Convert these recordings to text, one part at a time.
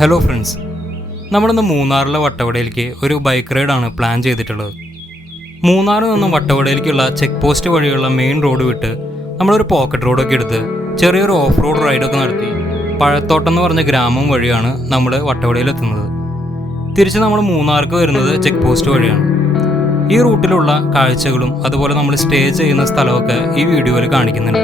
Hello friends, നമ്മളിന്ന് മൂന്നാറിലെ വട്ടവടയിലേക്ക് ഒരു ബൈക്ക് റൈഡാണ് പ്ലാൻ ചെയ്തിട്ടുള്ളത്. മൂന്നാറിൽ നിന്നും വട്ടവടയിലേക്കുള്ള ചെക്ക് പോസ്റ്റ് വഴിയുള്ള മെയിൻ റോഡ് വിട്ട് നമ്മളൊരു പോക്കറ്റ് റോഡൊക്കെ എടുത്ത് ചെറിയൊരു ഓഫ് റോഡ് റൈഡൊക്കെ നടത്തി പഴത്തോട്ടം എന്ന് പറഞ്ഞ ഗ്രാമം വഴിയാണ് നമ്മൾ വട്ടവടയിലെത്തുന്നത്. തിരിച്ച് നമ്മൾ മൂന്നാർക്ക് വരുന്നത് ചെക്ക് പോസ്റ്റ് വഴിയാണ്. ഈ റൂട്ടിലുള്ള കാഴ്ചകളും അതുപോലെ നമ്മൾ സ്റ്റേ ചെയ്യുന്ന സ്ഥലമൊക്കെ ഈ വീഡിയോയിൽ കാണിക്കുന്നുണ്ട്.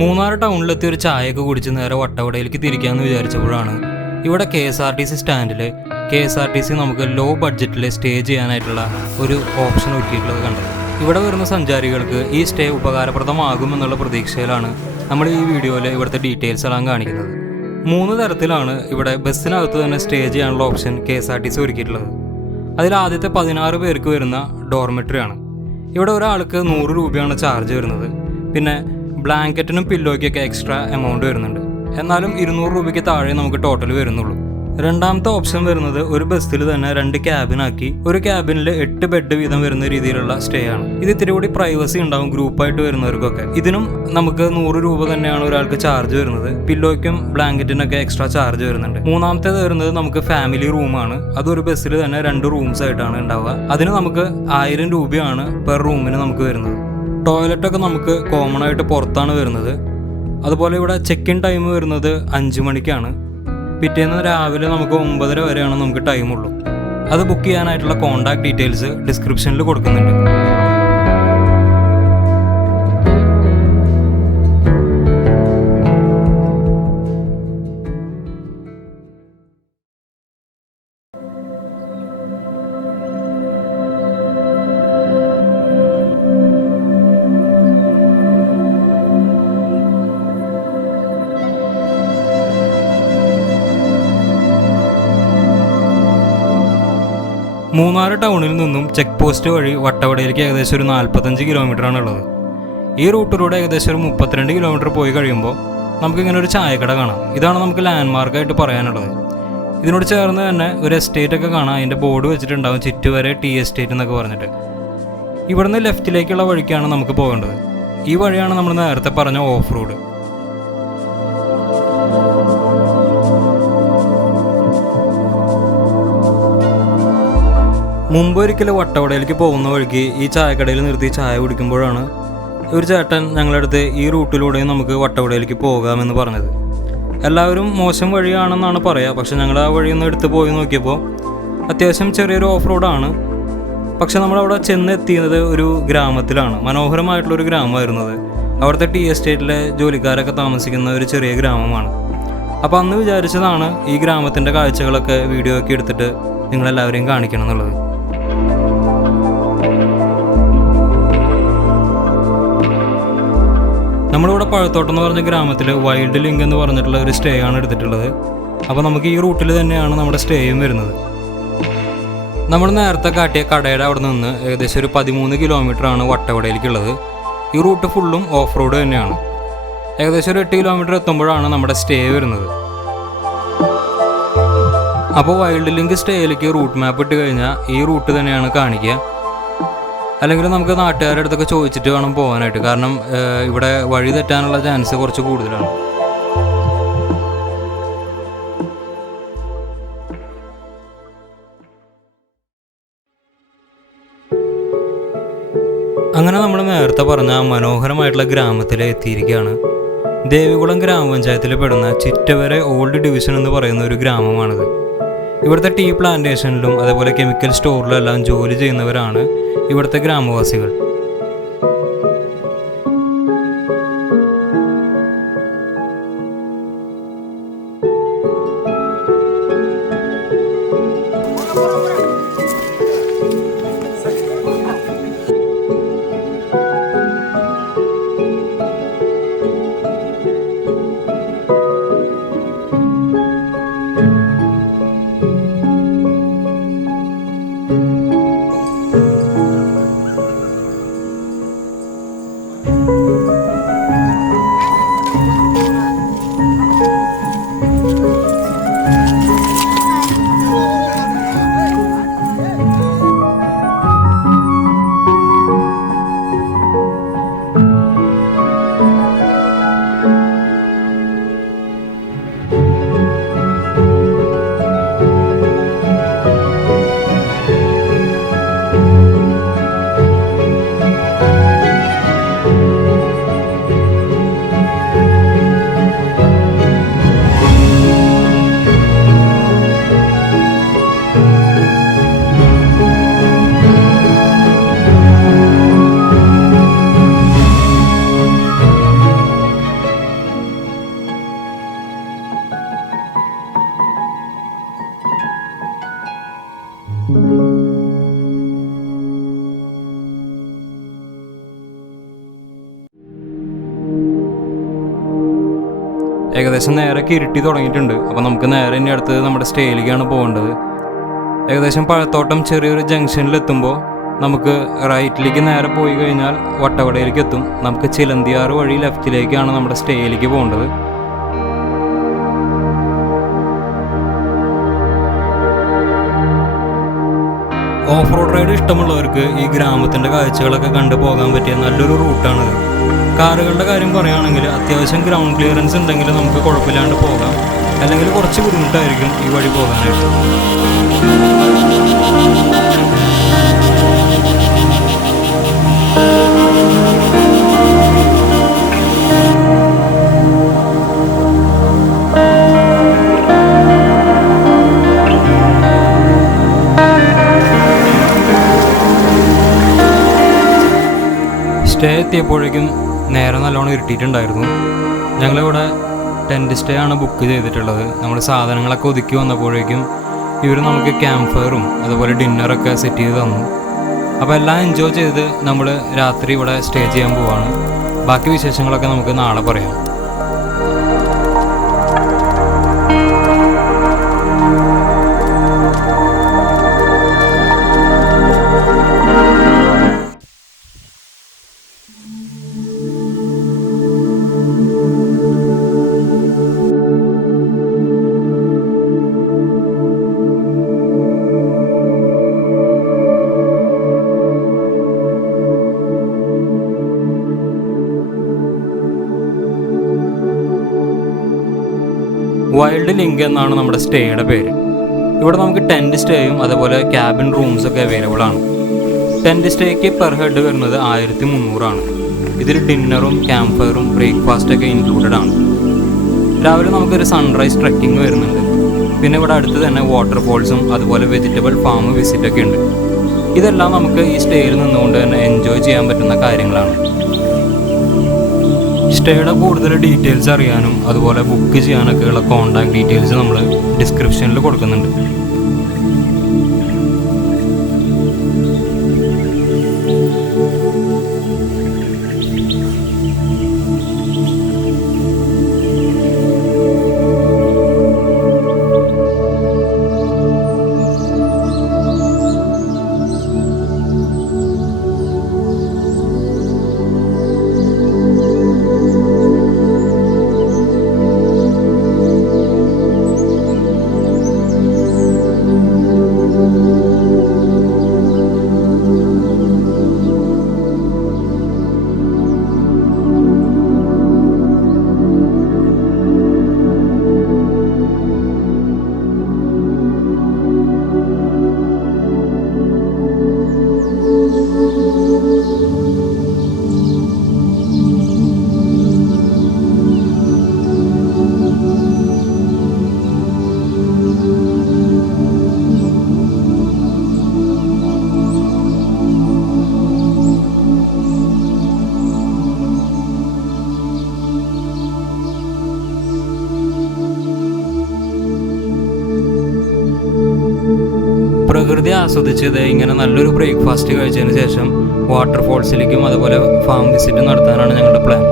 മൂന്നാർ ടൗണിലെത്തി ഒരു ചായയൊക്കെ കുടിച്ച് നേരെ വട്ടവടയിലേക്ക് തിരിക്കാമെന്ന് വിചാരിച്ചപ്പോഴാണ് ഇവിടെ Ksrtc സ്റ്റാൻഡിൽ Ksrtc നമുക്ക് ലോ ബഡ്ജറ്റിൽ സ്റ്റേ ചെയ്യാനായിട്ടുള്ള ഒരു ഓപ്ഷൻ ഒരുക്കിയിട്ടുള്ളത് കണ്ടത്. ഇവിടെ വരുന്ന സഞ്ചാരികൾക്ക് ഈ സ്റ്റേ ഉപകാരപ്രദമാകുമെന്നുള്ള പ്രതീക്ഷയിലാണ് നമ്മൾ ഈ വീഡിയോയിൽ ഇവിടുത്തെ ഡീറ്റെയിൽസ് എല്ലാം കാണിക്കുന്നത്. 3 തരത്തിലാണ് ഇവിടെ ബസ്സിനകത്ത് തന്നെ സ്റ്റേ ചെയ്യാനുള്ള ഓപ്ഷൻ Ksrtc ഒരുക്കിയിട്ടുള്ളത്. അതിൽ ആദ്യത്തെ 16 പേർക്ക് വരുന്ന ഡോർമെട്രി ആണ്. ഇവിടെ ഒരാൾക്ക് 100 രൂപയാണ് ചാർജ് വരുന്നത്. പിന്നെ ബ്ലാങ്കറ്റിനും പില്ലോയ്ക്കൊക്കെ എക്സ്ട്രാ എമൗണ്ട് വരുന്നുണ്ട്. എന്നാലും 200 രൂപയ്ക്ക് താഴെ നമുക്ക് ടോട്ടൽ വരുന്നുള്ളൂ. രണ്ടാമത്തെ ഓപ്ഷൻ വരുന്നത് ഒരു ബസ്സിൽ തന്നെ 2 ക്യാബിനാക്കി ഒരു ക്യാബിനിൽ 8 ബെഡ് വീതം വരുന്ന രീതിയിലുള്ള സ്റ്റേ ആണ്. ഇത് ഇത്തിരി കൂടി പ്രൈവസി ഉണ്ടാവും ഗ്രൂപ്പായിട്ട് വരുന്നവർക്കൊക്കെ. ഇതിനും നമുക്ക് 100 രൂപ തന്നെയാണ് ഒരാൾക്ക് ചാർജ് വരുന്നത്. പില്ലോയ്ക്കും ബ്ലാങ്കറ്റിനൊക്കെ എക്സ്ട്രാ ചാർജ് വരുന്നുണ്ട്. മൂന്നാമത്തേത് വരുന്നത് നമുക്ക് ഫാമിലി റൂമാണ്. അതൊരു ബസ്സിൽ തന്നെ 2 റൂംസ് ആയിട്ടാണ് ഉണ്ടാവുക. അതിന് നമുക്ക് 1000 രൂപയാണ് പെർ റൂമിന് നമുക്ക് വരുന്നത്. ടോയ്ലറ്റൊക്കെ നമുക്ക് കോമൺ ആയിട്ട് പുറത്താണ് വരുന്നത്. അതുപോലെ ഇവിടെ ചെക്ക് ഇൻ ടൈം വരുന്നത് 5 മണിക്കാണ്. പിറ്റേന്ന് രാവിലെ നമുക്ക് 9:30 വരെയാണ് നമുക്ക് ടൈമുള്ളൂ. അത് ബുക്ക് ചെയ്യാനായിട്ടുള്ള കോൺടാക്ട് ഡീറ്റെയിൽസ് ഡിസ്ക്രിപ്ഷനിൽ കൊടുക്കുന്നുണ്ട്. മൂന്നാർ ടൗണിൽ നിന്നും ചെക്ക് പോസ്റ്റ് വഴി വട്ടവടയിലേക്ക് ഏകദേശം ഒരു 45 കിലോമീറ്ററാണ് ഉള്ളത്. ഈ റൂട്ടിലൂടെ ഏകദേശം ഒരു 32 കിലോമീറ്റർ പോയി കഴിയുമ്പോൾ നമുക്കിങ്ങനെ ഒരു ചായക്കട കാണാം. ഇതാണ് നമുക്ക് ലാൻഡ്മാർക്കായിട്ട് പറയാനുള്ളത്. ഇതിനോട് ചേർന്ന് തന്നെ ഒരു എസ്റ്റേറ്റൊക്കെ കാണാം. അതിൻ്റെ ബോർഡ് വെച്ചിട്ടുണ്ടാകും ചുറ്റുവരെ ടീ എസ്റ്റേറ്റ് എന്നൊക്കെ പറഞ്ഞിട്ട്. ഇവിടുന്ന് ലെഫ്റ്റിലേക്കുള്ള വഴിക്കാണ് നമുക്ക് പോകേണ്ടത്. ഈ വഴിയാണ് നമ്മൾ നേരത്തെ പറഞ്ഞ ഓഫ് റോഡ്. മുമ്പ് ഒരിക്കലും വട്ടവടയിലേക്ക് പോകുന്ന വഴിക്ക് ഈ ചായക്കടയിൽ നിർത്തി ചായ കുടിക്കുമ്പോഴാണ് ഒരു ചേട്ടൻ ഞങ്ങളടുത്ത് ഈ റൂട്ടിലൂടെ നമുക്ക് വട്ടവടയിലേക്ക് പോകാമെന്ന് പറഞ്ഞത്. എല്ലാവരും മോശം വഴിയാണെന്നാണ് പറയുക. പക്ഷെ ഞങ്ങൾ ആ വഴിയൊന്ന് എടുത്ത് പോയി നോക്കിയപ്പോൾ അത്യാവശ്യം ചെറിയൊരു ഓഫ് റോഡാണ്. പക്ഷെ നമ്മളവിടെ ചെന്നെത്തിയത് ഒരു ഗ്രാമത്തിലാണ്. മനോഹരമായിട്ടുള്ളൊരു ഗ്രാമമായിരുന്നത്. അവിടുത്തെ ടീ എസ്റ്റേറ്റിലെ ജോലിക്കാരൊക്കെ താമസിക്കുന്ന ഒരു ചെറിയ ഗ്രാമമാണ്. അപ്പോൾ അന്ന് വിചാരിച്ചതാണ് ഈ ഗ്രാമത്തിൻ്റെ കാഴ്ചകളൊക്കെ വീഡിയോ ഒക്കെ എടുത്തിട്ട് നിങ്ങളെല്ലാവരെയും കാണിക്കണം എന്നുള്ളത്. നമ്മളിവിടെ പഴത്തോട്ടം എന്ന് പറഞ്ഞ ഗ്രാമത്തിൽ വൈൽഡ് ലിങ്ക് എന്ന് പറഞ്ഞിട്ടുള്ള ഒരു സ്റ്റേ ആണ് എടുത്തിട്ടുള്ളത്. അപ്പോൾ നമുക്ക് ഈ റൂട്ടിൽ തന്നെയാണ് നമ്മുടെ സ്റ്റേയും വരുന്നത്. നമ്മൾ നേരത്തെ കാട്ടിയ കടയുടെ അവിടെ നിന്ന് ഏകദേശം ഒരു 13 കിലോമീറ്ററാണ് വട്ടവടയിലേക്കുള്ളത്. ഈ റൂട്ട് ഫുള്ളും ഓഫ് റോഡ് തന്നെയാണ്. ഏകദേശം ഒരു 8 കിലോമീറ്റർ എത്തുമ്പോഴാണ് നമ്മുടെ സ്റ്റേ വരുന്നത്. അപ്പോൾ വൈൽഡ് ലിങ്ക് സ്റ്റേയിലേക്ക് റൂട്ട് മാപ്പ് ഇട്ട് കഴിഞ്ഞാൽ ഈ റൂട്ട് തന്നെയാണ് കാണിക്കുക. അല്ലെങ്കിൽ നമുക്ക് നാട്ടുകാരുടെ അടുത്തൊക്കെ ചോദിച്ചിട്ട് വേണം പോകാനായിട്ട്. കാരണം ഇവിടെ വഴി തെറ്റാനുള്ള ചാൻസ് കുറച്ച് കൂടുതലാണ്. അങ്ങനെ നമ്മൾ നേരത്തെ പറഞ്ഞ മനോഹരമായിട്ടുള്ള ഗ്രാമത്തിൽ എത്തിയിരിക്കുകയാണ്. ദേവികുളം ഗ്രാമപഞ്ചായത്തിൽ പെടുന്ന ചിറ്റവരെ ഓൾഡ് ഡിവിഷൻ എന്ന് പറയുന്ന ഒരു ഗ്രാമമാണിത്. ഇവിടുത്തെ ടീ പ്ലാന്റേഷനിലും അതേപോലെ കെമിക്കൽ സ്റ്റോറിലും എല്ലാം ജോലി ചെയ്യുന്നവരാണ് ഇവിടുത്തെ ഗ്രാമവാസികൾ. ഏകദേശം നേരെ ഇരുട്ടി തുടങ്ങിയിട്ടുണ്ട്. അപ്പോൾ നമുക്ക് നേരെ ഇനി അടുത്തത് നമ്മുടെ സ്റ്റേയിലേക്കാണ് പോകേണ്ടത്. ഏകദേശം പഴത്തോട്ടം ചെറിയൊരു ജംഗ്ഷനിലെത്തുമ്പോൾ നമുക്ക് റൈറ്റിലേക്ക് നേരെ പോയി കഴിഞ്ഞാൽ വട്ടവടയിലേക്ക് എത്തും. നമുക്ക് ചിലന്തിയാർ വഴി ലെഫ്റ്റിലേക്കാണ് നമ്മുടെ സ്റ്റേയിലേക്ക് പോകേണ്ടത്. ഓഫ് റോഡ് റൈഡ് ഇഷ്ടമുള്ളവർക്ക് ഈ ഗ്രാമത്തിൻ്റെ കാഴ്ചകളൊക്കെ കണ്ടു പോകാൻ പറ്റിയ നല്ലൊരു റൂട്ടാണിത്. കാറുകളുടെ കാര്യം പറയുകയാണെങ്കിൽ അത്യാവശ്യം ഗ്രൗണ്ട് ക്ലിയറൻസ് ഉണ്ടെങ്കിൽ നമുക്ക് കുഴപ്പമില്ലാണ്ട് പോകാം. അല്ലെങ്കിൽ കുറച്ച് ബുദ്ധിമുട്ടായിരിക്കും ഈ വഴി പോകാനായിട്ട്. സ്റ്റേ എത്തിയപ്പോഴേക്കും നേരെ നല്ലോണം ഇരുട്ടിയിട്ടുണ്ടായിരുന്നു. ഞങ്ങളിവിടെ ടെൻറ്റ് സ്റ്റേ ആണ് ബുക്ക് ചെയ്തിട്ടുള്ളത്. നമ്മൾ സാധനങ്ങളൊക്കെ ഒതുക്കി വന്നപ്പോഴേക്കും ഇവർ നമുക്ക് ക്യാമ്പ് ഫയറും അതുപോലെ ഡിന്നറൊക്കെ സെറ്റ് ചെയ്ത് തന്നു. അപ്പോൾ എല്ലാം എൻജോയ് ചെയ്ത് നമ്മൾ രാത്രി ഇവിടെ സ്റ്റേ ചെയ്യാൻ പോവാണ്. ബാക്കി വിശേഷങ്ങളൊക്കെ നമുക്ക് നാളെ പറയാം. വൈൽഡ് ലിങ്ക് എന്നാണ് നമ്മുടെ സ്റ്റേയുടെ പേര്. ഇവിടെ നമുക്ക് ടെൻറ്റ് സ്റ്റേയും അതുപോലെ ക്യാബിൻ റൂംസൊക്കെ അവൈലബിൾ ആണ്. ടെൻറ്റ് സ്റ്റേക്ക് പെർ ഹെഡ് വരുന്നത് 1300 ഇതിൽ ഡിന്നറും ക്യാമ്പ് ഫയറും ബ്രേക്ക്ഫാസ്റ്റൊക്കെ ഇൻക്ലൂഡഡ് ആണ്. രാവിലെ നമുക്കൊരു സൺറൈസ് ട്രെക്കിംഗ് വരുന്നുണ്ട്. പിന്നെ ഇവിടെ അടുത്ത് തന്നെ വാട്ടർഫോൾസും അതുപോലെ വെജിറ്റബിൾ ഫാം വിസിറ്റൊക്കെ ഉണ്ട്. ഇതെല്ലാം നമുക്ക് ഈ സ്റ്റേയിൽ നിന്നുകൊണ്ട് തന്നെ എൻജോയ് ചെയ്യാൻ പറ്റുന്ന കാര്യങ്ങളാണ്. സ്റ്റേയുടെ കൂടുതൽ ഡീറ്റെയിൽസ് അറിയാനും അതുപോലെ ബുക്ക് ചെയ്യാനൊക്കെയുള്ള കോൺടാക്ട് ഡീറ്റെയിൽസ് നമ്മൾ ഡിസ്ക്രിപ്ഷനിൽ കൊടുക്കുന്നുണ്ട്. പ്രകൃതി ആസ്വദിച്ചത് ഇങ്ങനെ നല്ലൊരു ബ്രേക്ക്ഫാസ്റ്റ് കഴിച്ചതിന് ശേഷം വാട്ടർഫോൾസിലേക്കും അതുപോലെ ഫാം വിസിറ്റ് നടത്താനാണ് ഞങ്ങളുടെ പ്ലാൻ.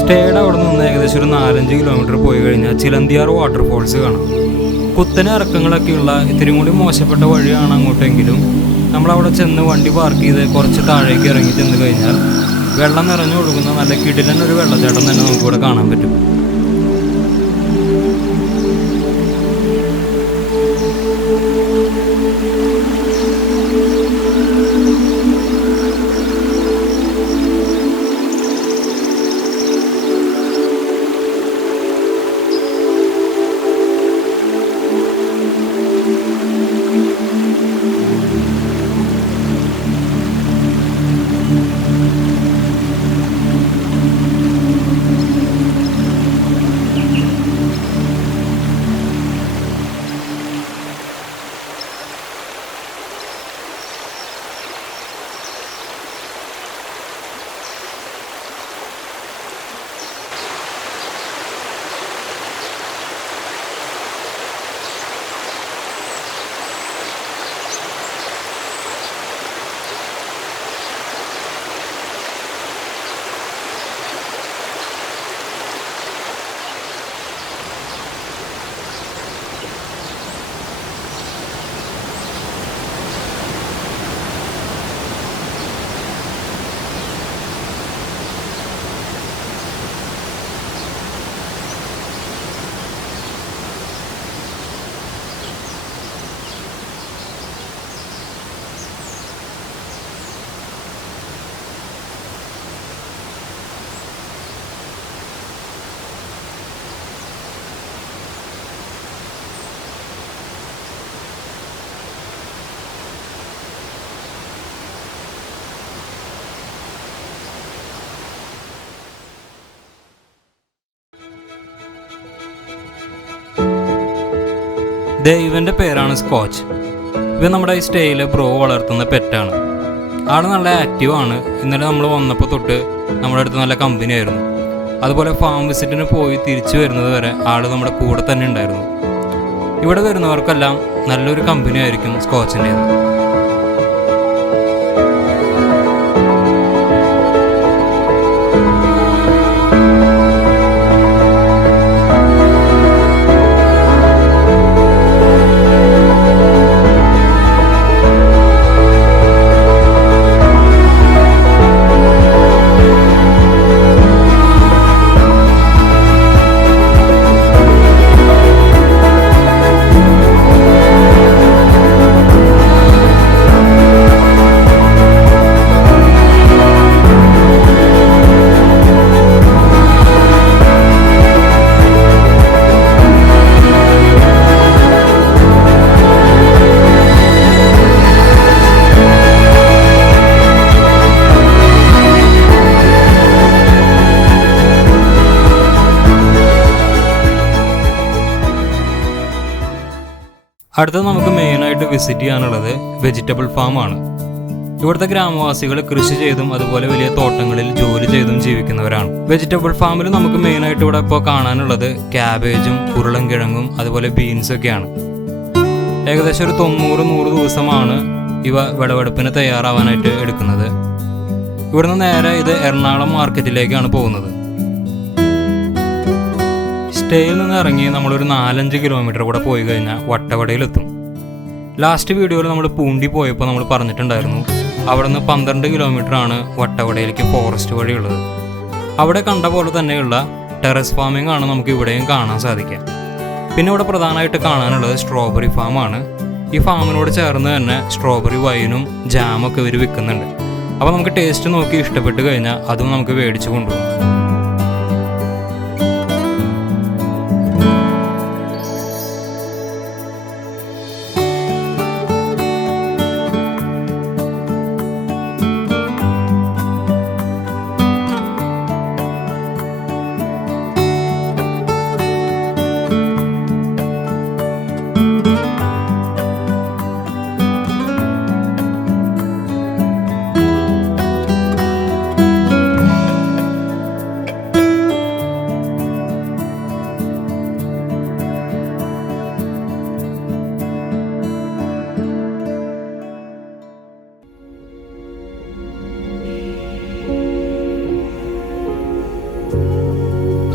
സ്റ്റേയുടെ അവിടെ നിന്ന് ഏകദേശം ഒരു 4-5 കിലോമീറ്റർ പോയി കഴിഞ്ഞാൽ ചിലന്തിയാർ വാട്ടർഫോൾസ് കാണാം. കുത്തനെ ഇറക്കങ്ങളൊക്കെയുള്ള ഇത്തിരി കൂടി മോശപ്പെട്ട വഴിയാണ് അങ്ങോട്ടെങ്കിലും നമ്മളവിടെ ചെന്ന് വണ്ടി പാർക്ക് ചെയ്ത് കുറച്ച് താഴേക്ക് ഇറങ്ങി ചെന്ന് കഴിഞ്ഞാൽ വെള്ളം നിറഞ്ഞു ഒഴുകുന്ന നല്ല കിടിലൻ ഒരു വെള്ളച്ചാട്ടം തന്നെ നമുക്കിവിടെ കാണാൻ പറ്റും. ഇവൻ്റെ പേരാണ് സ്കോച്ച്. ഇവൻ നമ്മുടെ ഈ സ്റ്റേയിൽ ബ്രോ വളർത്തുന്ന പെറ്റാണ്. ആൾ നല്ല ആക്റ്റീവാണ്. ഇന്നലെ നമ്മൾ വന്നപ്പോൾ തൊട്ട് നമ്മുടെ അടുത്ത് നല്ല കമ്പനി ആയിരുന്നു. അതുപോലെ ഫാം വിസിറ്റിന് പോയി തിരിച്ചു വരുന്നത് വരെ ആൾ നമ്മുടെ കൂടെ തന്നെ ഉണ്ടായിരുന്നു. ഇവിടെ വരുന്നവർക്കെല്ലാം നല്ലൊരു കമ്പനി ആയിരിക്കും സ്കോച്ചിൻ്റേത്. അടുത്തത് നമുക്ക് മെയിനായിട്ട് വിസിറ്റ് ചെയ്യാനുള്ളത് വെജിറ്റബിൾ ഫാമാണ്. ഇവിടുത്തെ ഗ്രാമവാസികൾ കൃഷി ചെയ്തും അതുപോലെ വലിയ തോട്ടങ്ങളിൽ ജോലി ചെയ്തും ജീവിക്കുന്നവരാണ്. വെജിറ്റബിൾ ഫാമിൽ നമുക്ക് മെയിനായിട്ട് ഇവിടെ ഇപ്പോൾ കാണാനുള്ളത് ക്യാബേജും ഉരുളൻകിഴങ്ങും അതുപോലെ ബീൻസൊക്കെയാണ്. ഏകദേശം ഒരു 90-100 ദിവസമാണ് ഇവ വിളവെടുപ്പിന് തയ്യാറാവാനായിട്ട് എടുക്കുന്നത്. ഇവിടുന്ന് നേരെ ഇത് എറണാകുളം മാർക്കറ്റിലേക്കാണ് പോകുന്നത്. സ്റ്റേയിൽ നിന്ന് ഇറങ്ങി നമ്മളൊരു 4-5 കിലോമീറ്റർ കൂടെ പോയി കഴിഞ്ഞാൽ വട്ടവടയിലെത്തും. ലാസ്റ്റ് വീഡിയോയിൽ നമ്മൾ പൂണ്ടി പോയപ്പോൾ നമ്മൾ പറഞ്ഞിട്ടുണ്ടായിരുന്നു അവിടെ നിന്ന് 12 കിലോമീറ്ററാണ് വട്ടവടയിലേക്ക് ഫോറസ്റ്റ് വഴിയുള്ളത്. അവിടെ കണ്ട പോലെ തന്നെയുള്ള ടെറസ് ഫാമിംഗ് ആണ് നമുക്ക് ഇവിടെയും കാണാൻ സാധിക്കുക. പിന്നെ ഇവിടെ പ്രധാനമായിട്ട് കാണാനുള്ളത് സ്ട്രോബെറി ഫാമാണ്. ഈ ഫാമിനോട് ചേർന്ന് തന്നെ സ്ട്രോബെറി വൈനും ജാമൊക്കെ ഇവർ വിൽക്കുന്നുണ്ട്. അപ്പോൾ നമുക്ക് ടേസ്റ്റ് നോക്കി ഇഷ്ടപ്പെട്ട് കഴിഞ്ഞാൽ അതും നമുക്ക് മേടിച്ച് കൊണ്ടുപോകും.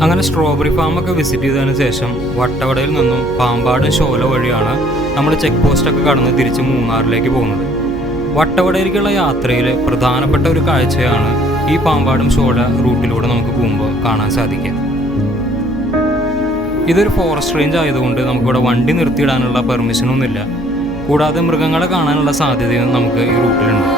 അങ്ങനെ സ്ട്രോബെറി ഫാമൊക്കെ വിസിറ്റ് ചെയ്തതിന് ശേഷം വട്ടവടയിൽ നിന്നും പാമ്പാടും ഷോല വഴിയാണ് നമ്മൾ ചെക്ക് പോസ്റ്റൊക്കെ കടന്ന് തിരിച്ച് മൂന്നാറിലേക്ക് പോകുന്നത്. വട്ടവടയിലേക്കുള്ള യാത്രയിൽ പ്രധാനപ്പെട്ട ഒരു കാഴ്ചയാണ് ഈ പാമ്പാടും ഷോല റൂട്ടിലൂടെ നമുക്ക് പോകുമ്പോൾ കാണാൻ സാധിക്കുക. ഇതൊരു ഫോറസ്റ്റ് റേഞ്ച് ആയതുകൊണ്ട് നമുക്കിവിടെ വണ്ടി നിർത്തിയിടാനുള്ള പെർമിഷനൊന്നുമില്ല. കൂടാതെ മൃഗങ്ങളെ കാണാനുള്ള സാധ്യതയും നമുക്ക് ഈ റൂട്ടിലുണ്ട്.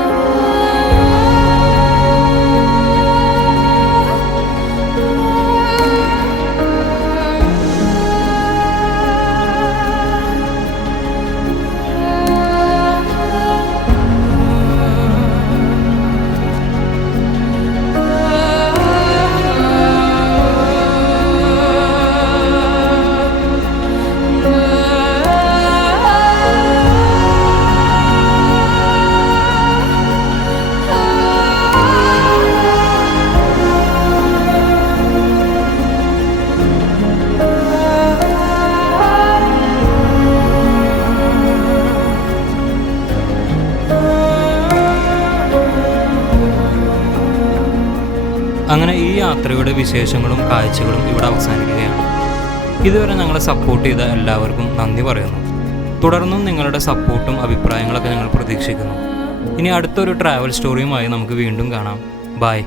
അങ്ങനെ ഈ യാത്രയുടെ വിശേഷങ്ങളും കാഴ്ചകളും ഇവിടെ അവസാനിക്കുകയാണ്. ഇതുവരെ ഞങ്ങളെ സപ്പോർട്ട് ചെയ്ത എല്ലാവർക്കും നന്ദി പറയുന്നു. തുടർന്നും നിങ്ങളുടെ സപ്പോർട്ടും അഭിപ്രായങ്ങളൊക്കെ ഞങ്ങൾ പ്രതീക്ഷിക്കുന്നു. ഇനി അടുത്തൊരു ട്രാവൽ സ്റ്റോറിയുമായി നമുക്ക് വീണ്ടും കാണാം. ബൈ.